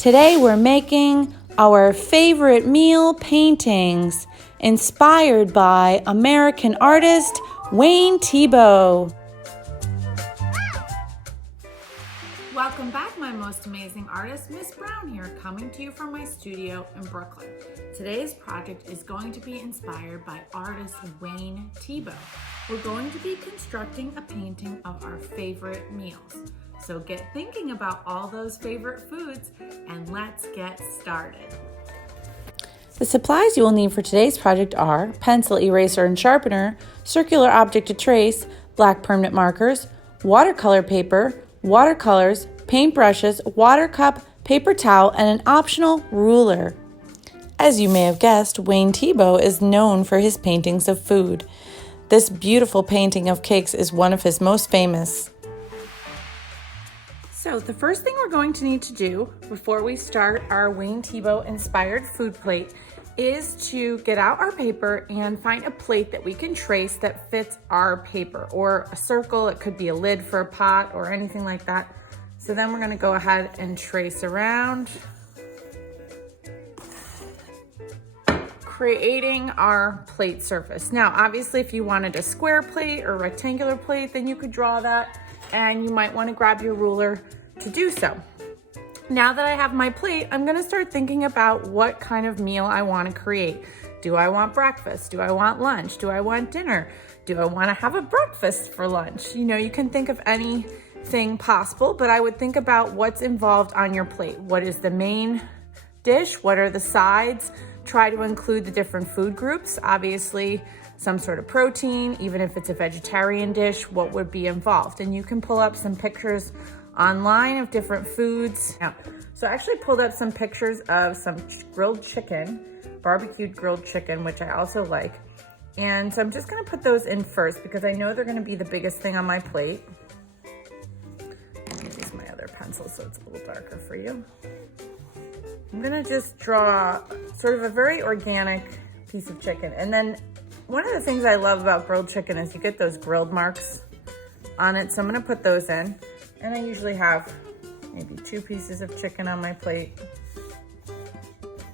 Today we're making our favorite meal paintings inspired by American artist Wayne Thiebaud. Welcome back, my most amazing artist, Miss Brown here, coming to you from my studio in Brooklyn. Today's project is going to be inspired by artist Wayne Thiebaud. We're going to be constructing a painting of our favorite meals. So get thinking about all those favorite foods and let's get started. The supplies you will need for today's project are pencil, eraser, and sharpener, circular object to trace, black permanent markers, watercolor paper, watercolors, paintbrushes, water cup, paper towel, and an optional ruler. As you may have guessed, Wayne Thiebaud is known for his paintings of food. This beautiful painting of cakes is one of his most famous. So the first thing we're going to need to do before we start our Wayne Thiebaud inspired food plate is to get out our paper and find a plate that we can trace that fits our paper, or a circle. It could be a lid for a pot or anything like that. So then we're going to go ahead and trace around, creating our plate surface. Now, obviously, if you wanted a square plate or rectangular plate, then you could draw that, and you might want to grab your ruler to do so. Now that I have my plate, I'm gonna start thinking about what kind of meal I wanna create. Do I want breakfast? Do I want lunch? Do I want dinner? Do I wanna have a breakfast for lunch? You know, you can think of anything possible, but I would think about what's involved on your plate. What is the main dish? What are the sides? Try to include the different food groups. Obviously, some sort of protein, even if it's a vegetarian dish, what would be involved? And you can pull up some pictures online of different foods. So I actually pulled up some pictures of some grilled chicken, barbecued grilled chicken, which I also like. And so I'm just gonna put those in first because I know they're gonna be the biggest thing on my plate. Let me use my other pencil so it's a little darker for you. I'm gonna just draw sort of a very organic piece of chicken. And then one of the things I love about grilled chicken is you get those grilled marks on it. So I'm gonna put those in. And I usually have maybe 2 pieces of chicken on my plate.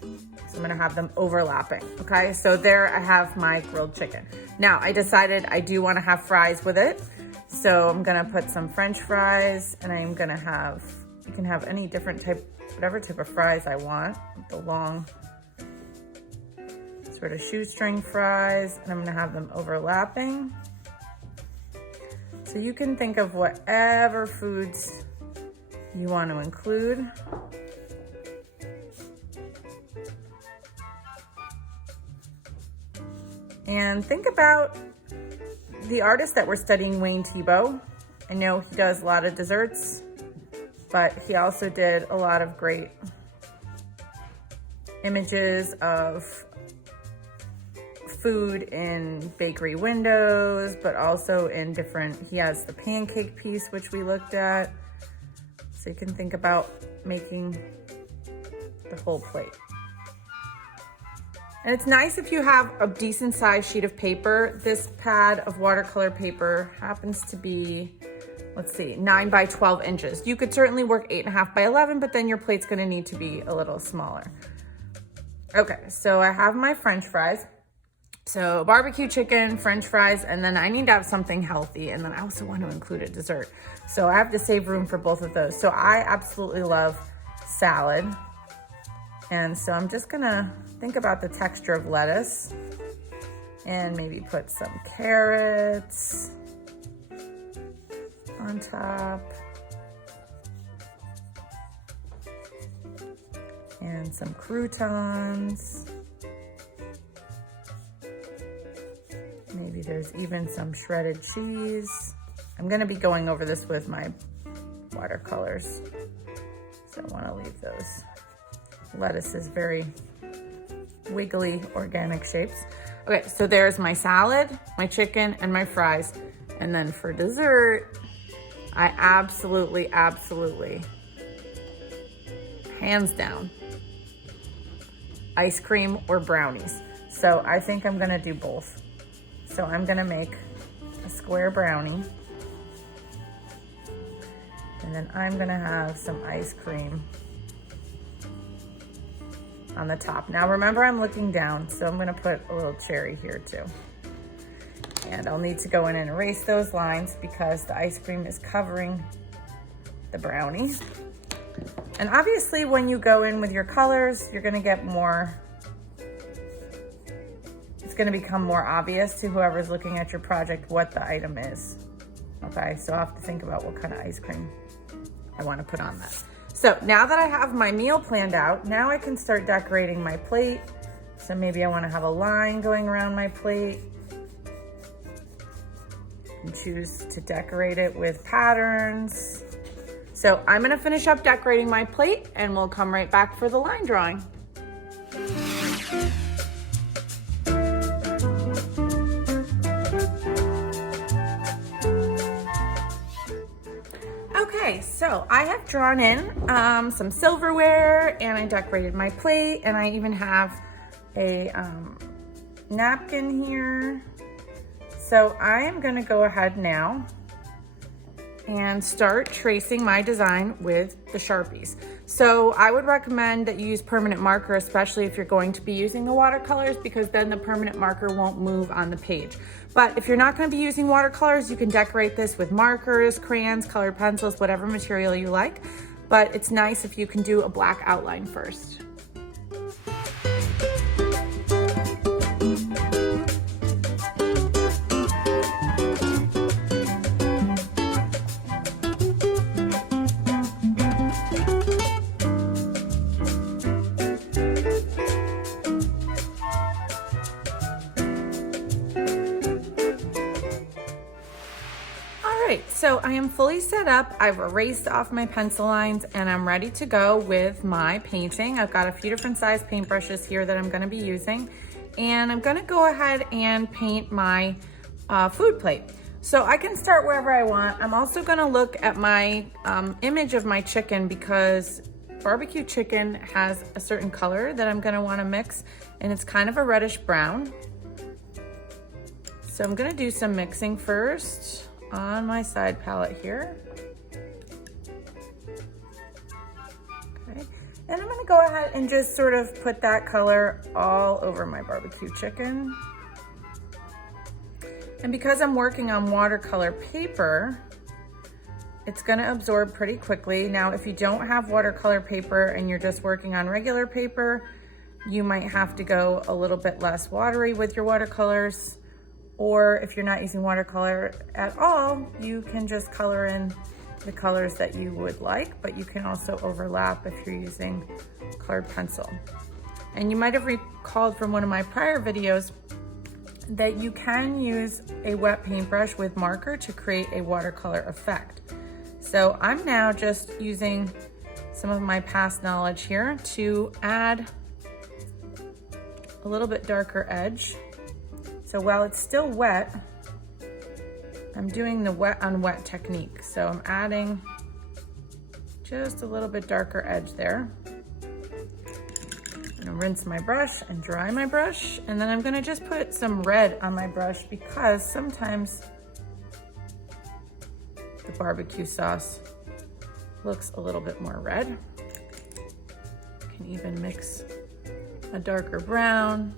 So I'm gonna have them overlapping, okay? So there I have my grilled chicken. Now I decided I do wanna have fries with it. So I'm gonna put some French fries, and I'm gonna have, you can have any different type, whatever type of fries I want. The long sort of shoestring fries, and I'm gonna have them overlapping. So you can think of whatever foods you want to include. And think about the artist that we're studying, Wayne Thiebaud. I know he does a lot of desserts, but he also did a lot of great images of food in bakery windows, but also in different, he has the pancake piece, which we looked at. So you can think about making the whole plate. And it's nice if you have a decent sized sheet of paper. This pad of watercolor paper happens to be, let's see, 9 by 12 inches. You could certainly work 8.5 by 11, but then your plate's gonna need to be a little smaller. Okay, so I have my French fries. So barbecue chicken, French fries, and then I need to have something healthy. And then I also want to include a dessert. So I have to save room for both of those. So I absolutely love salad. And so I'm just gonna think about the texture of lettuce and maybe put some carrots on top. And some croutons. Maybe there's even some shredded cheese. I'm gonna be going over this with my watercolors, so I wanna leave those. Lettuce is very wiggly, organic shapes. Okay, so there's my salad, my chicken, and my fries. And then for dessert, I absolutely, hands down, ice cream or brownies. So I think I'm gonna do both. So I'm gonna make a square brownie, and then I'm gonna have some ice cream on the top. Now remember, I'm looking down, so I'm gonna put a little cherry here too. And I'll need to go in and erase those lines because the ice cream is covering the brownie. And obviously when you go in with your colors, you're gonna get more, it's gonna become more obvious to whoever's looking at your project what the item is. Okay, so I'll have to think about what kind of ice cream I wanna put on that. So now that I have my meal planned out, now I can start decorating my plate. So maybe I wanna have a line going around my plate and choose to decorate it with patterns. So I'm gonna finish up decorating my plate and we'll come right back for the line drawing. Okay, so I have drawn in some silverware and I decorated my plate, and I even have a napkin here. So I am gonna go ahead now and start tracing my design with the Sharpies. So I would recommend that you use permanent marker, especially if you're going to be using the watercolors, because then the permanent marker won't move on the page. But if you're not gonna be using watercolors, you can decorate this with markers, crayons, colored pencils, whatever material you like. But it's nice if you can do a black outline first. So I am fully set up. I've erased off my pencil lines and I'm ready to go with my painting. I've got a few different size paintbrushes here that I'm gonna be using, and I'm gonna go ahead and paint my food plate. So I can start wherever I want. I'm also gonna look at my image of my chicken, because barbecue chicken has a certain color that I'm gonna wanna mix, and it's kind of a reddish brown. So I'm gonna do some mixing first on my side palette here. Okay, and I'm gonna go ahead and just sort of put that color all over my barbecue chicken. And because I'm working on watercolor paper, it's gonna absorb pretty quickly. Now, if you don't have watercolor paper and you're just working on regular paper, you might have to go a little bit less watery with your watercolors. Or if you're not using watercolor at all, you can just color in the colors that you would like, but you can also overlap if you're using colored pencil. And you might have recalled from one of my prior videos that you can use a wet paintbrush with marker to create a watercolor effect. So I'm now just using some of my past knowledge here to add a little bit darker edge. So while it's still wet, I'm doing the wet on wet technique. So I'm adding just a little bit darker edge there. I'm gonna rinse my brush and dry my brush, and then I'm gonna just put some red on my brush because sometimes the barbecue sauce looks a little bit more red. You can even mix a darker brown.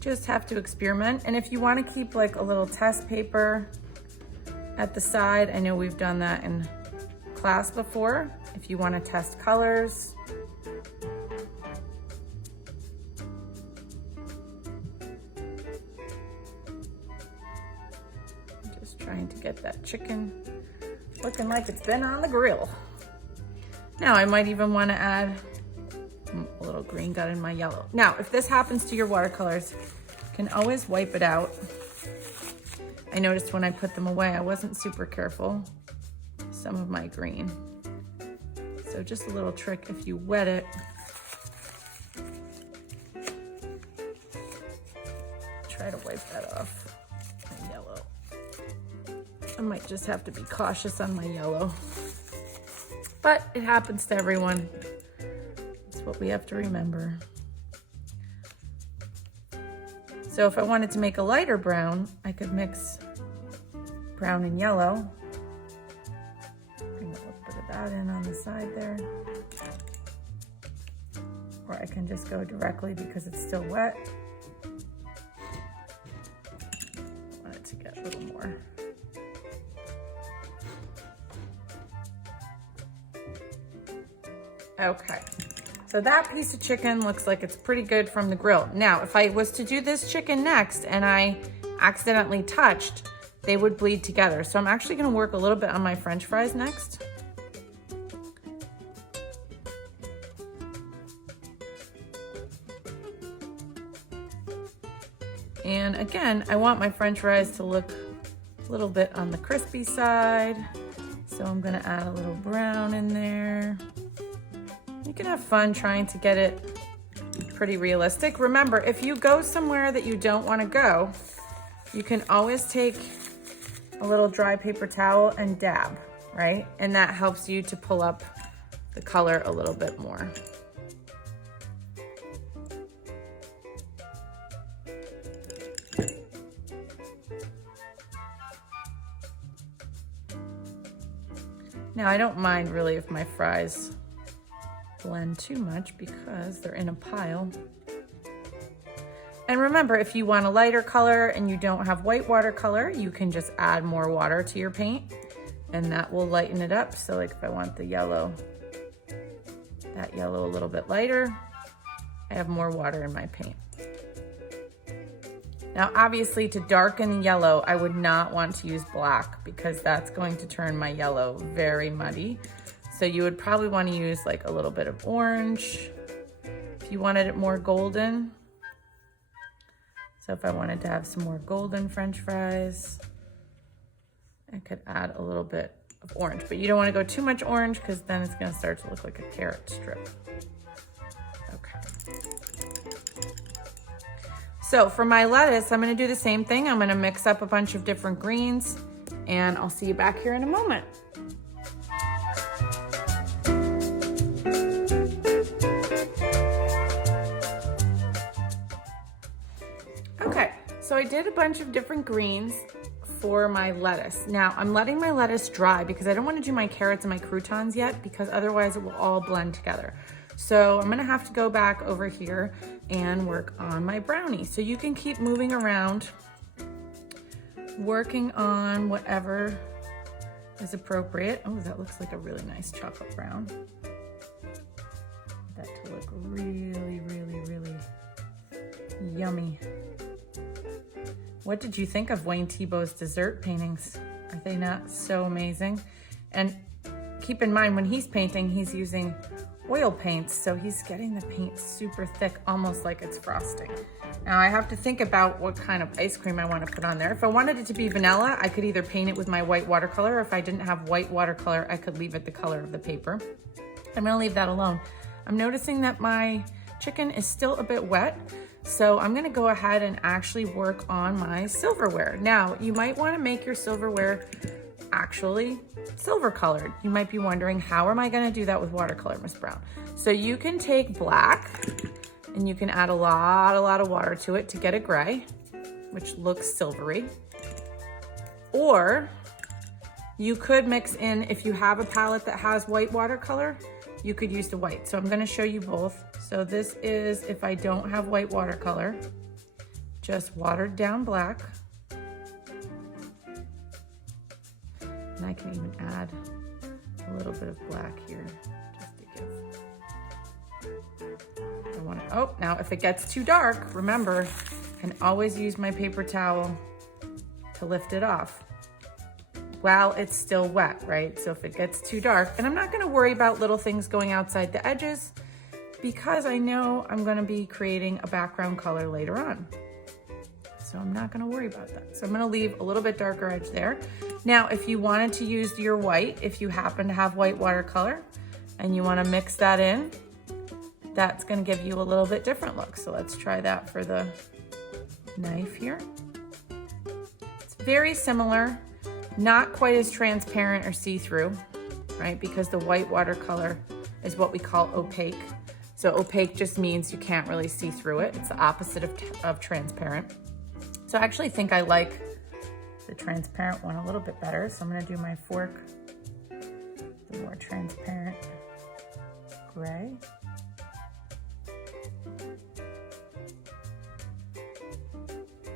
Just have to experiment. And if you want to keep like a little test paper at the side, I know we've done that in class before. If you want to test colors. Just trying to get that chicken looking like it's been on the grill. Now I might even want to add a little green got in my yellow. Now, if this happens to your watercolors, you can always wipe it out. I noticed when I put them away, I wasn't super careful. Some of my green. So just a little trick, if you wet it, try to wipe that off. My yellow. I might just have to be cautious on my yellow. But it happens to everyone. What we have to remember. So if I wanted to make a lighter brown, I could mix brown and yellow. Bring a little bit of that in on the side there. or I can just go directly because it's still wet. I want it to get a little more. Okay, so that piece of chicken looks like it's pretty good from the grill. Now, if I was to do this chicken next and I accidentally touched, they would bleed together. So I'm actually gonna work a little bit on my French fries next. And again, I want my French fries to look a little bit on the crispy side. So I'm gonna add a little brown in there. You can have fun trying to get it pretty realistic. Remember, if you go somewhere that you don't want to go, you can always take a little dry paper towel and dab, right? And that helps you to pull up the color a little bit more. Now, I don't mind really if my fries blend too much because they're in a pile. And remember, if you want a lighter color and you don't have white watercolor, you can just add more water to your paint and that will lighten it up. So like if I want the yellow, that yellow a little bit lighter, I have more water in my paint. Now, obviously to darken the yellow, I would not want to use black because that's going to turn my yellow very muddy. So you would probably want to use like a little bit of orange if you wanted it more golden. So if I wanted to have some more golden French fries, I could add a little bit of orange, but you don't want to go too much orange because then it's going to start to look like a carrot strip. Okay. So for my lettuce, I'm going to do the same thing. I'm going to mix up a bunch of different greens and I'll see you back here in a moment. So I did a bunch of different greens for my lettuce. Now I'm letting my lettuce dry because I don't want to do my carrots and my croutons yet because otherwise it will all blend together. So I'm gonna have to go back over here and work on my brownie. So you can keep moving around, working on whatever is appropriate. Oh, that looks like a really nice chocolate brown. That to look really, really, really yummy. What did you think of Wayne Thiebaud's dessert paintings? Are they not so amazing? And keep in mind, when he's painting, he's using oil paints, so he's getting the paint super thick, almost like it's frosting. Now I have to think about what kind of ice cream I want to put on there. If I wanted it to be vanilla, I could either paint it with my white watercolor. If I didn't have white watercolor, I could leave it the color of the paper. I'm gonna leave that alone. I'm noticing that my chicken is still a bit wet, so I'm gonna go ahead and actually work on my silverware. Now, you might wanna make your silverware actually silver colored. You might be wondering, how am I gonna do that with watercolor, Miss Brown? So you can take black and you can add a lot of water to it to get a gray, which looks silvery. Or you could mix in, if you have a palette that has white watercolor, you could use the white. So I'm gonna show you both. So this is, if I don't have white watercolor, just watered down black. And I can even add a little bit of black here, just to give. Oh, now if it gets too dark, remember, I can always use my paper towel to lift it off while it's still wet, right? So if it gets too dark, and I'm not gonna worry about little things going outside the edges because I know I'm gonna be creating a background color later on. So I'm not gonna worry about that. So I'm gonna leave a little bit darker edge there. Now, if you wanted to use your white, if you happen to have white watercolor and you wanna mix that in, that's gonna give you a little bit different look. So let's try that for the knife here. It's very similar, not quite as transparent or see-through, right? Because the white watercolor is what we call opaque. So opaque just means you can't really see through it. It's the opposite of transparent. So I actually think I like the transparent one a little bit better. So I'm gonna do my fork, the more transparent gray.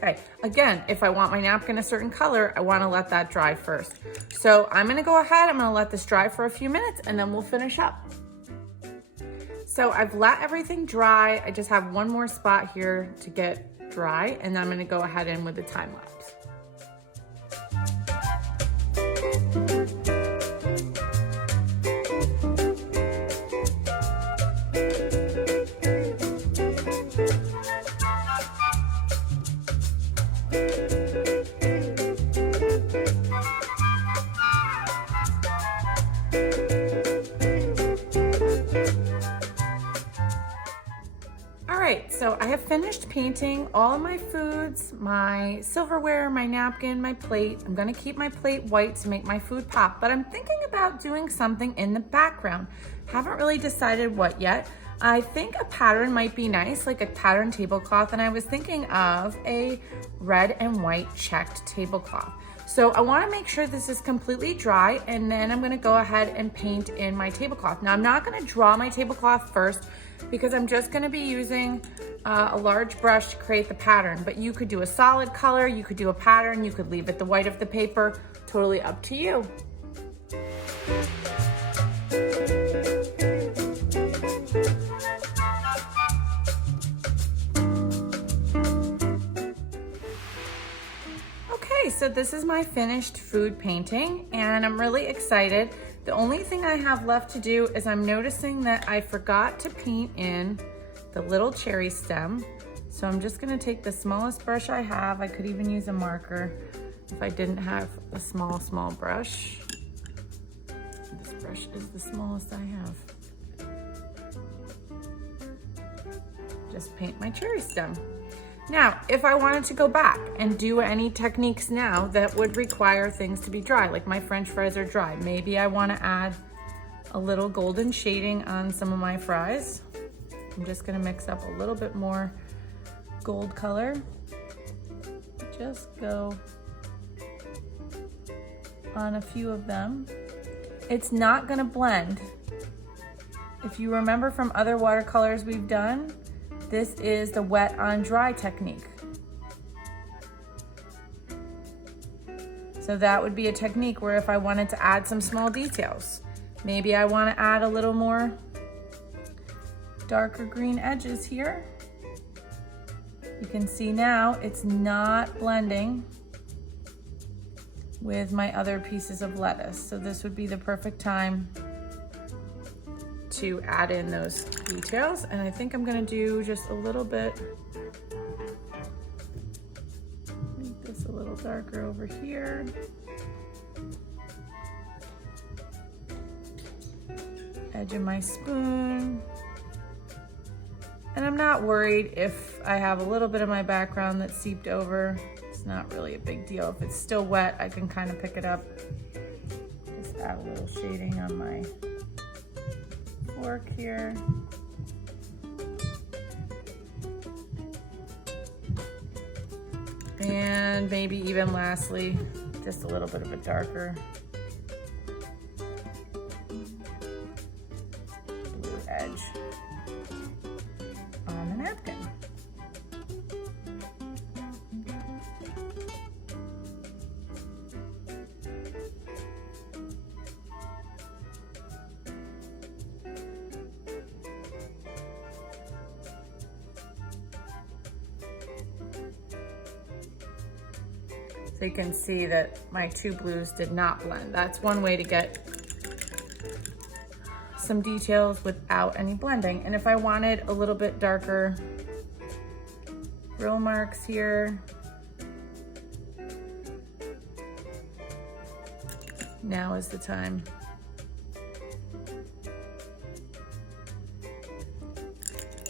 Okay, again, if I want my napkin a certain color, I wanna let that dry first. So I'm gonna go ahead, I'm gonna let this dry for a few minutes and then we'll finish up. So I've let everything dry. I just have one more spot here to get dry, and then I'm gonna go ahead in with the time lapse. So I have finished painting all of my foods, my silverware, my napkin, my plate. I'm gonna keep my plate white to make my food pop, but I'm thinking about doing something in the background. Haven't really decided what yet. I think a pattern might be nice, like a pattern tablecloth, and I was thinking of a red and white checked tablecloth. So I wanna make sure this is completely dry, and then I'm gonna go ahead and paint in my tablecloth. Now I'm not gonna draw my tablecloth first because I'm just gonna be using a large brush to create the pattern, but you could do a solid color, you could do a pattern, you could leave it the white of the paper, totally up to you. Okay, so this is my finished food painting and I'm really excited. The only thing I have left to do is I'm noticing that I forgot to paint in the little cherry stem. So I'm just gonna take the smallest brush I have. I could even use a marker if I didn't have a small brush. This brush is the smallest I have. Just paint my cherry stem. Now, if I wanted to go back and do any techniques now that would require things to be dry, like my French fries are dry, maybe I wanna add a little golden shading on some of my fries. I'm just gonna mix up a little bit more gold color. Just go on a few of them. It's not gonna blend. If you remember from other watercolors we've done, this is the wet on dry technique. So that would be a technique where if I wanted to add some small details, maybe I wanna add a little more darker green edges here. You can see now it's not blending with my other pieces of lettuce. So this would be the perfect time to add in those details. And I think I'm gonna do just a little bit, make this a little darker over here. Edge of my spoon. And I'm not worried if I have a little bit of my background that's seeped over. It's not really a big deal. If it's still wet, I can kind of pick it up. Just add a little shading on my fork here. And maybe even lastly, just a little bit of a darker blue edge on the napkin. So you can see that my two blues did not blend. That's one way to get some details without any blending. And if I wanted a little bit darker grill marks here, now is the time.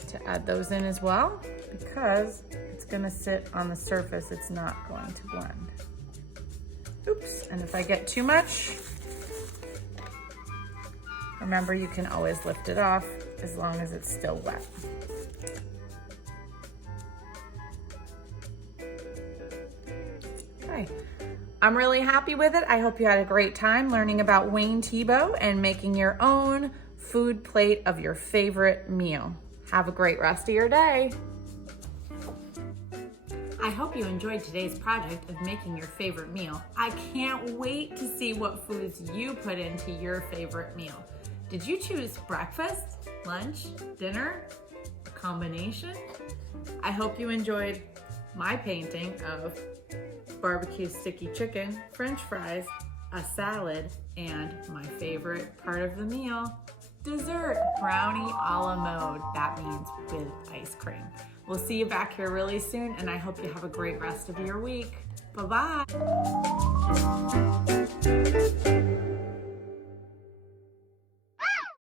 To add those in as well, because it's gonna sit on the surface, it's not going to blend. Oops, and if I get too much, remember you can always lift it off as long as it's still wet. Okay, I'm really happy with it. I hope you had a great time learning about Wayne Thiebaud and making your own food plate of your favorite meal. Have a great rest of your day. I hope you enjoyed today's project of making your favorite meal. I can't wait to see what foods you put into your favorite meal. Did you choose breakfast, lunch, dinner, a combination? I hope you enjoyed my painting of barbecue sticky chicken, French fries, a salad, and my favorite part of the meal, dessert, brownie a la mode. That means with ice cream. We'll see you back here really soon, and I hope you have a great rest of your week. Bye-bye.